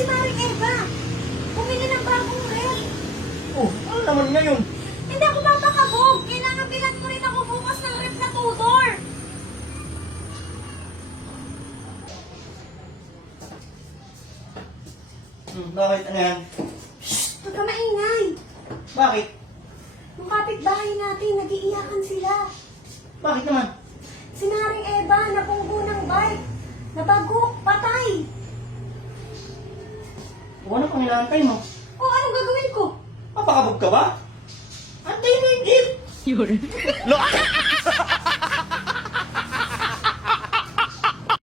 si Maring Eva. Bumili ng bagong ref. Oh, ano naman ngayon? Hindi ako papakabog. Kailangan bilan mo rin ako bukas ng ref na Tudor. Bakit? Ano yan? Shh! Huwag ka maingay. Bakit? Yung kapitbahay natin, nag-iiyakan sila. Bakit naman? Si Maring Eva, napunggo ng bike. Nabagok, patay. O ano pang inaantay mo? O, anong gagawin ko? Papakabog ka ba? Antayin mo yung jeep! Yun.